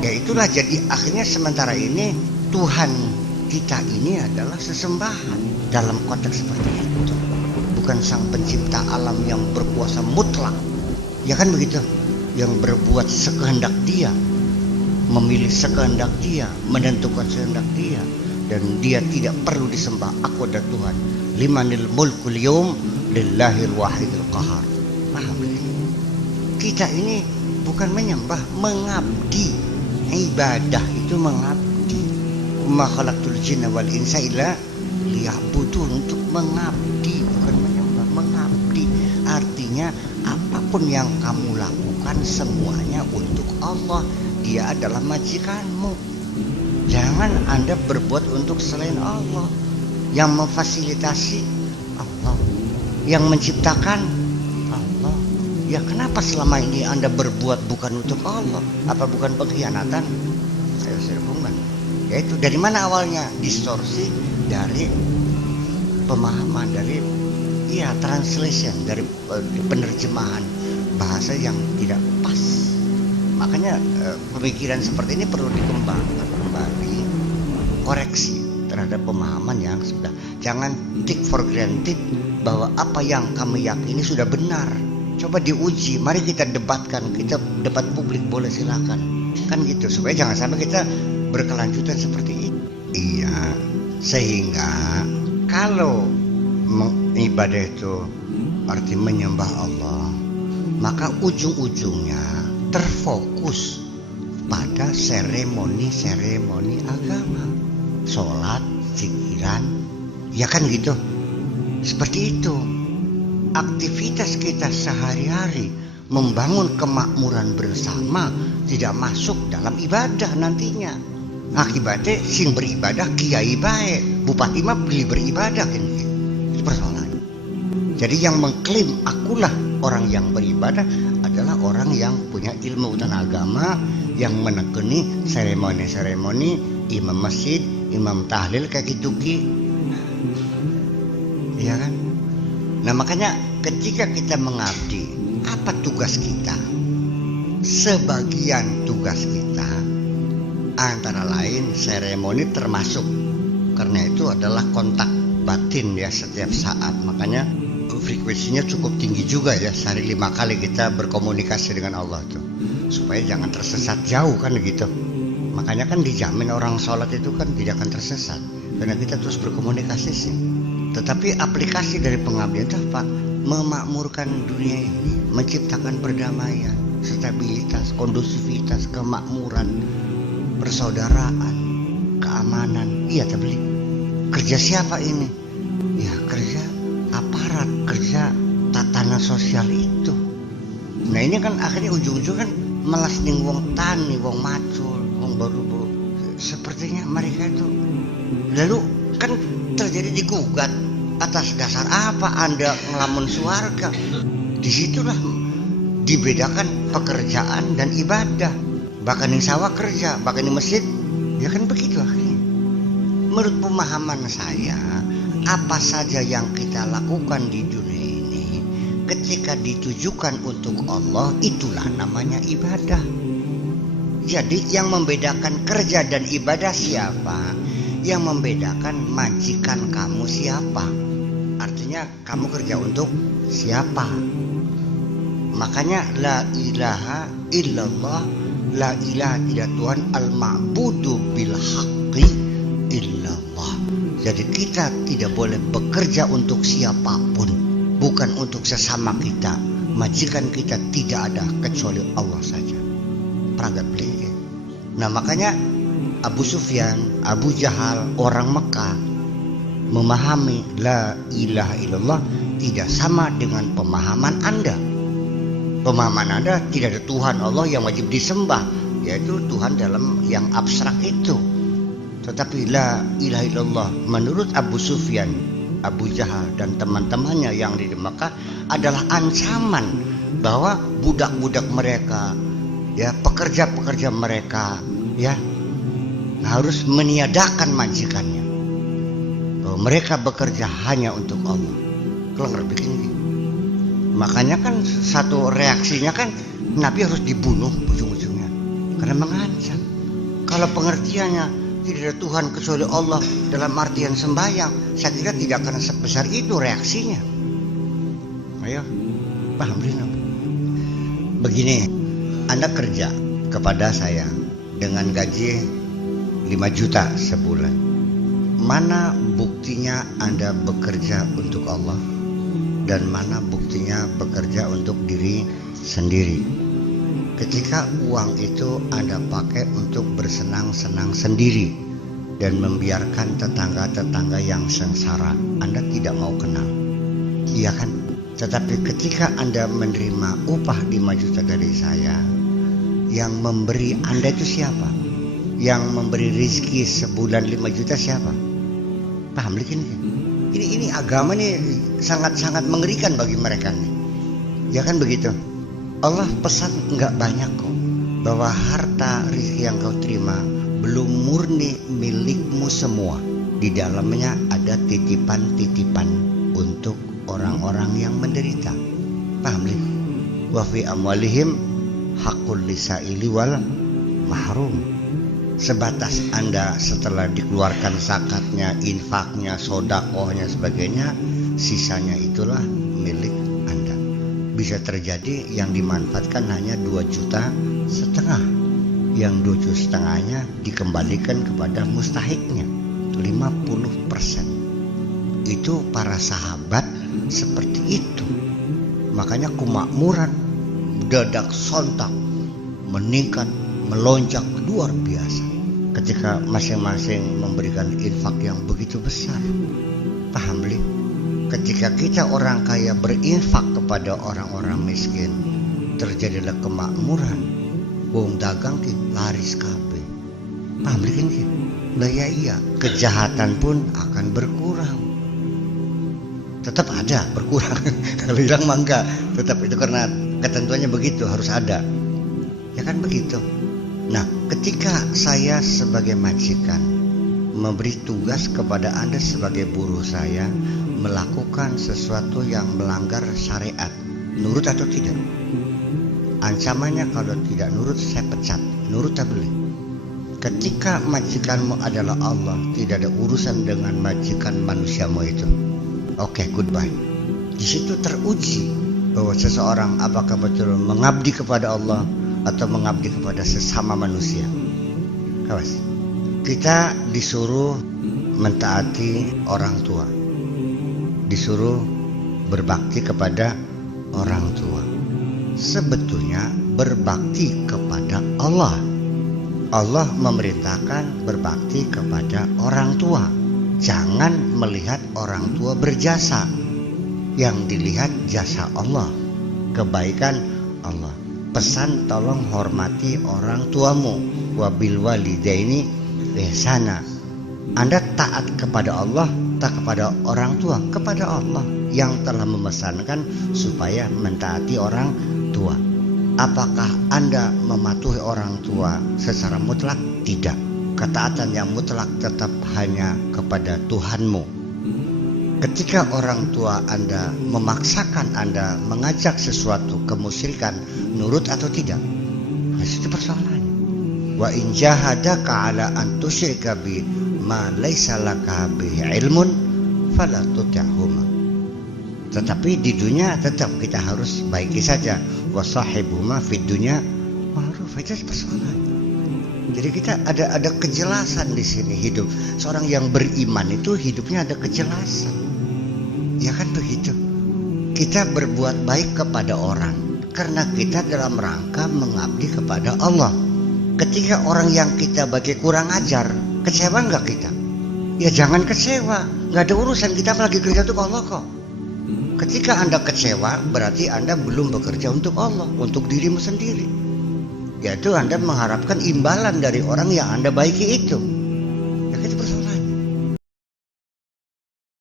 Ya itulah, jadi akhirnya sementara ini Tuhan kita ini adalah sesembahan dalam konteks seperti itu. Bukan sang pencipta alam yang berkuasa mutlak. Ya kan begitu? Yang berbuat sekehendak dia, memilih sekehendak dia, menentukan sekehendak dia, dan dia tidak perlu disembah. Aku adalah Tuhan. Limanil mulkul yawm lillahil wahidil qahar. Paham ini? Kita ini bukan menyembah, mengabdi. Ibadah itu mengabdi. Ma khalaqtul jinna wal insa illa liya'budun, untuk mengabdi, bukan menyembah, mengabdi. Artinya apapun yang kamu lakukan semuanya untuk Allah. Dia adalah majikanmu. Jangan Anda berbuat untuk selain Allah. Yang memfasilitasi Allah, yang menciptakan Allah. Ya kenapa selama ini Anda berbuat bukan untuk Allah? Apa bukan pengkhianatan? Saya serahkan. Yaitu dari mana awalnya? Distorsi dari pemahaman, dari translation, dari penerjemahan bahasa yang tidak pas. Makanya pemikiran seperti ini perlu dikembangkan kembali, koreksi terhadap pemahaman yang sudah. Jangan take for granted bahwa apa yang kami yakini sudah benar. Coba diuji, mari kita debatkan, kita debat publik, boleh silakan. Kan gitu, supaya jangan sampai kita berkelanjutan seperti itu. Iya, sehingga kalau ibadah itu arti menyembah Allah, maka ujung-ujungnya terfokus pada seremoni-seremoni agama, sholat, zikiran, ya kan gitu. Seperti itu. Aktivitas kita sehari-hari membangun kemakmuran bersama tidak masuk dalam ibadah nantinya. Akibatnya sing beribadah kiai baik, bupati mah beli beribadah kan gitu. Itu persoalan. Jadi yang mengklaim akulah orang yang beribadah adalah orang yang punya ilmu dan agama, yang menekuni seremoni-seremoni, imam masjid, imam tahlil kayak gitu ki. Iya kan? Nah makanya ketika kita mengabdi, apa tugas kita? Sebagian tugas kita antara lain seremoni termasuk, karena itu adalah kontak batin ya setiap saat. Makanya frekuensinya cukup tinggi juga ya, sehari 5 kali kita berkomunikasi dengan Allah tuh, supaya jangan tersesat jauh kan gitu. Makanya kan dijamin orang sholat itu kan tidak akan tersesat, karena kita terus berkomunikasi sih. Tetapi aplikasi dari pengabdian itu apa? Memakmurkan dunia ini, menciptakan perdamaian, stabilitas, kondusivitas, kemakmuran, persaudaraan, keamanan. Iya tabli. Kerja siapa ini? Ya kerja aparat, kerja tatanan sosial itu. Nah ini kan akhirnya ujung-ujung kan melas ning wong tani, wong macul, wong baru. Sepertinya mereka itu lalu kan terjadi digugat atas dasar apa Anda ngelamun suarga. Disitulah dibedakan pekerjaan dan ibadah. Bahkan yang sawah kerja, bahkan di masjid, ya kan begitu akhirnya. Menurut pemahaman saya, apa saja yang kita lakukan di dunia ini ketika ditujukan untuk Allah, itulah namanya ibadah. Jadi yang membedakan kerja dan ibadah siapa? Yang membedakan majikan kamu siapa? Artinya kamu kerja untuk siapa? Makanya la ilaha illallah, la ilaha tidak Tuhan, al-ma'budu bil haqqi illallah. Jadi kita tidak boleh bekerja untuk siapapun, bukan untuk sesama kita. Majikan kita tidak ada kecuali Allah saja. Peragat beli. Nah makanya Abu Sufyan, Abu Jahal, orang Mekah memahami la ilaha illallah tidak sama dengan pemahaman Anda. Pemahaman Anda tidak ada Tuhan Allah yang wajib disembah, yaitu Tuhan dalam yang abstrak itu. Tetapi la ilaha illallah menurut Abu Sufyan, Abu Jahal dan teman-temannya yang di Mekah adalah ancaman bahwa budak-budak mereka, ya pekerja-pekerja mereka, ya harus meniadakan majikannya. Bahwa mereka bekerja hanya untuk Allah. Kelar bikin gitu. Makanya kan satu reaksinya kan Nabi harus dibunuh ujung-ujungnya karena mengancam. Kalau pengertiannya tidak ada Tuhan kecuali Allah dalam artian sembahyang, saya kira tidak akan sebesar itu reaksinya. Ayo, paham belum? Begini, Anda kerja kepada saya dengan gaji 5 juta sebulan. Mana buktinya Anda bekerja untuk Allah dan mana buktinya bekerja untuk diri sendiri? Ketika uang itu Anda pakai untuk bersenang-senang sendiri dan membiarkan tetangga-tetangga yang sengsara, Anda tidak mau kenal, iya kan? Tetapi ketika Anda menerima upah 5 juta dari saya, yang memberi Anda itu siapa? Yang memberi rezeki sebulan 5 juta siapa? Paham lagi nih? Ini agama nih sangat-sangat mengerikan bagi mereka nih. Ya kan begitu? Allah pesan nggak banyak kok, bahwa harta rezeki yang kau terima belum murni milikmu semua. Di dalamnya ada titipan-titipan untuk orang-orang yang menderita. Paham nih? Wa fi amwalihim haqqul lisaili wal mahrum. Sebatas Anda setelah dikeluarkan zakatnya, infaknya, sedekahnya, sebagainya, sisanya itulah milik Anda. Bisa terjadi yang dimanfaatkan hanya 2,5 juta, yang 2,5 juta dikembalikan kepada mustahiknya 50%. Itu para sahabat seperti itu. Makanya kemakmuran dadak sontak meningkat, melonjak luar biasa ketika masing-masing memberikan infak yang begitu besar. Paham belum? Ketika kita orang kaya berinfak kepada orang-orang miskin, terjadilah kemakmuran. Wong dagang laris kabeh. Paham belum? Lah iya, kejahatan pun akan berkurang. Tetap ada berkurang. Kalau bilang mah enggak, tetap itu karena ketentuannya begitu, harus ada. Ya kan begitu. Nah, ketika saya sebagai majikan memberi tugas kepada Anda sebagai buruh saya melakukan sesuatu yang melanggar syariat, nurut atau tidak? Ancamannya kalau tidak nurut saya pecat. Nurut tak boleh. Ketika majikanmu adalah Allah, tidak ada urusan dengan majikan manusiamu itu. Oke, goodbye. Di situ teruji bahwa seseorang apakah betul mengabdi kepada Allah atau mengabdi kepada sesama manusia. Kawas, kita disuruh mentaati orang tua, disuruh berbakti kepada orang tua. Sebetulnya berbakti kepada Allah. Allah memerintahkan berbakti kepada orang tua. Jangan melihat orang tua berjasa. Yang dilihat jasa Allah, kebaikan Allah. Pesan tolong hormati orang tuamu. Wabil walidaini ihsana. Anda taat kepada Allah, tak kepada orang tua, kepada Allah yang telah memesankan supaya mentaati orang tua. Apakah Anda mematuhi orang tua secara mutlak? Tidak. Ketaatan yang mutlak tetap hanya kepada Tuhanmu. Ketika orang tua Anda memaksakan Anda mengajak sesuatu kemusyrikan, nurut atau tidak? Nah, itu persoalannya. Wa in jahadaka ala an tusyrika bi ma laisa laka bihi ilmun fala tuti'huma. Tetapi di dunia tetap kita harus baiki saja. Wa sahibhuma fid dunya ma'ruf. Itu persoalannya. Jadi kita ada kejelasan di sini hidup. Seorang yang beriman itu hidupnya ada kejelasan. Ya kan begitu. Kita berbuat baik kepada orang karena kita dalam rangka mengabdi kepada Allah. Ketika orang yang kita bagi kurang ajar, kecewa nggak kita? Ya jangan kecewa. Nggak ada urusan, kita lagi kerja untuk Allah kok. Ketika Anda kecewa, berarti Anda belum bekerja untuk Allah, untuk dirimu sendiri. Yaitu Anda mengharapkan imbalan dari orang yang Anda baiki itu.